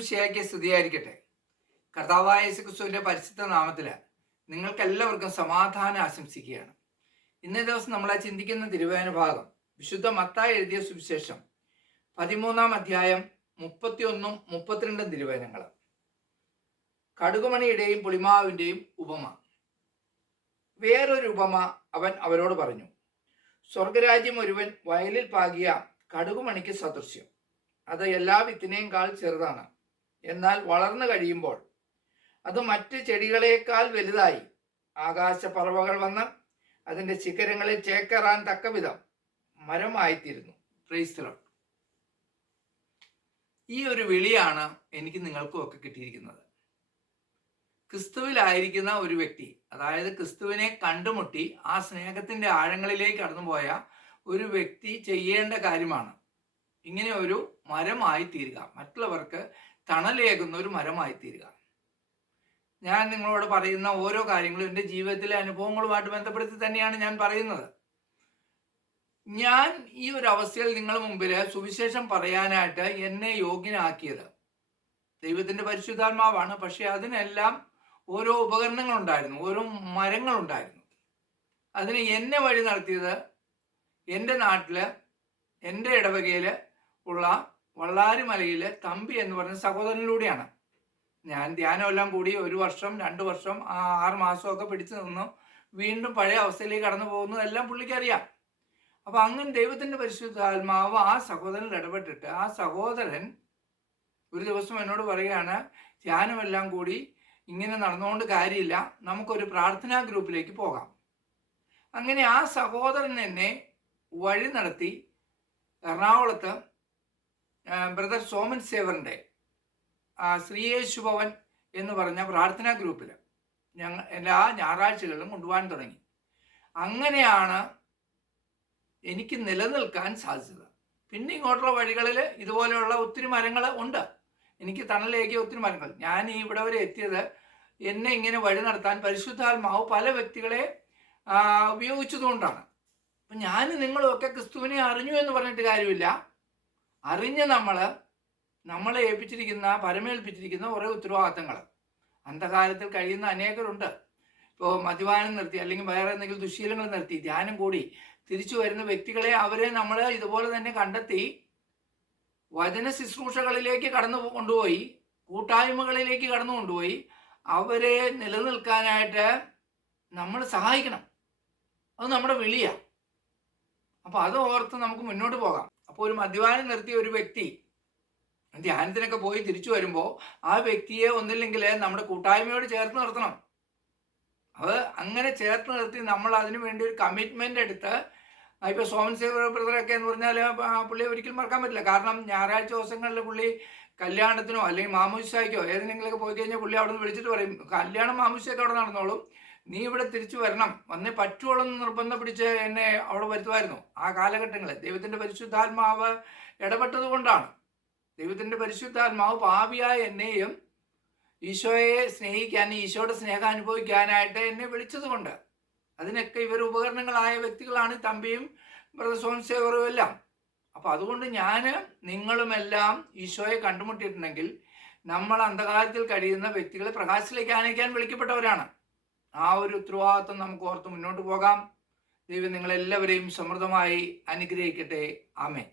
ഈശോമിശിഹായ്ക്ക് സ്തുതിയായിരിക്കട്ടെ. കർത്താവായ യേശുക്രിസ്തുവിന്റെ പരിശുദ്ധ നാമത്തില് നിങ്ങൾക്ക് എല്ലാവർക്കും സമാധാനം ആശംസിക്കുകയാണ്. ഇന്നേ ദിവസം നമ്മൾ ചിന്തിക്കുന്ന തിരുവചന ഭാഗം വിശുദ്ധ മത്തായി എഴുതിയ സുവിശേഷം 13-ാം അധ്യായം 31-ഉം 32-ഉം തിരുവചനങ്ങൾ. കടുകുമണിയുടെയും പുളിമാവിന്റെയും ഉപമ. വേറൊരു ഉപമ അവൻ അവരോട് പറഞ്ഞു. സ്വർഗരാജ്യം ഒരുവൻ വയലിൽ പാകിയ കടുകുമണിക്ക് സദൃശ്യം. അത് എല്ലാ വിത്തിനേക്കാൾ ചെറുതാണ്. എന്നാൽ വളർന്നു കഴിയുമ്പോൾ അത് മറ്റ് ചെടികളേക്കാൾ വലുതായി ആകാശപ്പറവകൾ വന്ന് അതിൻ്റെ ശിഖരങ്ങളിൽ ചേക്കേറാൻ തക്കവിധം മരമായിത്തീരുന്നു. Praise the Lord. ഈ ഒരു വിളിയാണ് എനിക്ക് നിങ്ങൾക്കും ഒക്കെ കിട്ടിയിരിക്കുന്നത്. ക്രിസ്തുവിലായിരിക്കുന്ന ഒരു വ്യക്തി, അതായത് ക്രിസ്തുവിനെ കണ്ടുമുട്ടി ആ സ്നേഹത്തിന്റെ ആഴങ്ങളിലേക്ക് കടന്നുപോയ ഒരു വ്യക്തി ചെയ്യേണ്ട കാര്യമാണ് ഇങ്ങനെ ഒരു മരമായി തീരുക, മറ്റുള്ളവർക്ക് തണലേകുന്ന ഒരു മരമായി തീരുക. ഞാൻ നിങ്ങളോട് പറയുന്ന ഓരോ കാര്യങ്ങളും എൻ്റെ ജീവിതത്തിലെ അനുഭവങ്ങളുമായിട്ട് ബന്ധപ്പെടുത്തി തന്നെയാണ് ഞാൻ പറയുന്നത്. ഞാൻ ഈ ഒരു അവസ്ഥയിൽ നിങ്ങളുടെ മുമ്പിൽ സുവിശേഷം പറയാനായിട്ട് എന്നെ യോഗ്യനാക്കിയത് ദൈവത്തിൻ്റെ പരിശുദ്ധാത്മാവാണ്. പക്ഷെ അതിനെല്ലാം ഓരോ ഉപകരണങ്ങളുണ്ടായിരുന്നു, ഓരോ മരങ്ങളുണ്ടായിരുന്നു. അതിന് എന്നെ വഴി നടത്തിയത് എൻ്റെ നാട്ടില്, എൻ്റെ ഇടവകയിൽ ഉള്ള വള്ളാരിമലയിലെ തമ്പി എന്ന് പറഞ്ഞ സഹോദരനിലൂടെയാണ്. ഞാൻ ധ്യാനമെല്ലാം കൂടി 1 വർഷം 2 വർഷം 6 മാസമൊക്കെ പിടിച്ചു നിന്നു വീണ്ടും പഴയ അവസ്ഥയിലേക്ക് കടന്നു പോകുന്നതെല്ലാം പുള്ളിക്കറിയാം. അപ്പൊ അങ്ങനെ ദൈവത്തിന്റെ പരിശുദ്ധാത്മാവ് ആ സഹോദരനിൽ ഇടപെട്ടിട്ട് ആ സഹോദരൻ ഒരു ദിവസം എന്നോട് പറയുകയാണ്, ധ്യാനമെല്ലാം കൂടി ഇങ്ങനെ നടന്നുകൊണ്ട് കാര്യമില്ല, നമുക്കൊരു പ്രാർത്ഥനാ ഗ്രൂപ്പിലേക്ക് പോകാം. അങ്ങനെ ആ സഹോദരൻ എന്നെ വഴി നടത്തി എറണാകുളത്ത് ബ്രദർ സോമൻ സേവറിൻ്റെ ശ്രീയേശു ഭവൻ എന്ന് പറഞ്ഞ പ്രാർത്ഥനാ ഗ്രൂപ്പിൽ ഞങ്ങൾ എല്ലാ ഞായറാഴ്ചകളിലും കൊണ്ടുപോകാൻ തുടങ്ങി. അങ്ങനെയാണ് എനിക്ക് നിലനിൽക്കാൻ സാധിച്ചത്. പിന്നെ ഇങ്ങോട്ടുള്ള വഴികളിൽ ഇതുപോലെയുള്ള ഒത്തിരി മരങ്ങൾ ഉണ്ട്, എനിക്ക് തണലേകിയ ഒത്തിരി മരങ്ങൾ. ഞാൻ ഇവിടെ വരെ എത്തിയത് എന്നെ ഇങ്ങനെ വഴി നടത്താൻ പരിശുദ്ധാത്മാവ് പല വ്യക്തികളെ ഉപയോഗിച്ചതുകൊണ്ടാണ്. അപ്പം ഞാൻ നിങ്ങളുമൊക്കെ ക്രിസ്തുവിനെ അറിഞ്ഞു എന്ന് പറഞ്ഞിട്ട് കാര്യമില്ല. അറിഞ്ഞ് നമ്മളെ ഏൽപ്പിച്ചിരിക്കുന്ന, പരമേൽപ്പിച്ചിരിക്കുന്ന കുറേ ഉത്തരവാദിത്തങ്ങൾ അന്ധകാലത്തിൽ കഴിയുന്ന അനേകരുണ്ട്. ഇപ്പോൾ മദ്യപാനം നിർത്തി അല്ലെങ്കിൽ വേറെ എന്തെങ്കിലും ദുശീലങ്ങൾ നിർത്തി ധ്യാനം കൂടി തിരിച്ചു വരുന്ന വ്യക്തികളെ അവരെ നമ്മൾ ഇതുപോലെ തന്നെ കണ്ടെത്തി വചന ശുശ്രൂഷകളിലേക്ക് കടന്നു കൊണ്ടുപോയി, കൂട്ടായ്മകളിലേക്ക് കടന്നു കൊണ്ടുപോയി അവരെ നിലനിൽക്കാനായിട്ട് നമ്മൾ സഹായിക്കണം. അത് നമ്മുടെ വിളിയാണ്. അപ്പോൾ അത് ഓർത്ത് നമുക്ക് മുന്നോട്ട് പോകാം. അപ്പോൾ ഒരു മദ്യപാനം നിർത്തിയ ഒരു വ്യക്തി ധ്യാനത്തിനൊക്കെ പോയി തിരിച്ചു വരുമ്പോൾ ആ വ്യക്തിയെ ഒന്നില്ലെങ്കിൽ നമ്മുടെ കൂട്ടായ്മയോട് ചേർത്ത് നിർത്തണം. അത് അങ്ങനെ ചേർത്ത് നിർത്തി നമ്മൾ അതിനു വേണ്ടി ഒരു കമ്മിറ്റ്മെന്റ് എടുത്ത്, ഇപ്പോൾ സോമൻ സേവർ ബ്രദറൊക്കെ എന്ന് പറഞ്ഞാൽ പുള്ളിയെ ഒരിക്കലും മറക്കാൻ പറ്റില്ല. കാരണം ഞായറാഴ്ച ദിവസങ്ങളിൽ പുള്ളി കല്യാണത്തിനോ അല്ലെങ്കിൽ മാമൂശായ്ക്കോ ഏതെങ്കിലുമൊക്കെ പോയി കഴിഞ്ഞാൽ പുള്ളി അവിടെ നിന്ന് വിളിച്ചിട്ട് പറയും, കല്യാണം മാമൂശയൊക്കെ അവിടെ നടന്നോളും, നീ ഇവിടെ തിരിച്ചു വരണം, വന്നേ പറ്റുള്ളൂ എന്ന് നിർബന്ധം പിടിച്ച് എന്നെ അവിടെ വരുത്തുമായിരുന്നു. ആ കാലഘട്ടങ്ങളിൽ ദൈവത്തിൻ്റെ പരിശുദ്ധാത്മാവ് ഇടപെട്ടത് കൊണ്ടാണ്. ദൈവത്തിൻ്റെ പരിശുദ്ധാത്മാവ് പാപിയായ എന്നെയും ഈശോയെ സ്നേഹിക്കാൻ, ഈശോയുടെ സ്നേഹം അനുഭവിക്കാനായിട്ട് എന്നെ വിളിച്ചത് കൊണ്ട്. അതിനൊക്കെ ഇവർ ഉപകരണങ്ങളായ വ്യക്തികളാണ്, തമ്പിയും ബ്രദർ സോമൻ സേവറും എല്ലാം. അപ്പം അതുകൊണ്ട് നിങ്ങളുമെല്ലാം ഈശോയെ കണ്ടുമുട്ടിയിട്ടുണ്ടെങ്കിൽ നമ്മൾ അന്ധകാരത്തിൽ കഴിയുന്ന വ്യക്തികളെ പ്രകാശത്തിലേക്ക് ആനയിക്കാൻ വിളിക്കപ്പെട്ടവരാണ്. ആ ഒരു ഉത്തരവാദിത്വം നമുക്ക് ഓർത്ത് മുന്നോട്ട് പോകാം. ദൈവം നിങ്ങളെല്ലാവരെയും സമൃദ്ധമായി അനുഗ്രഹിക്കട്ടെ. ആമേൻ.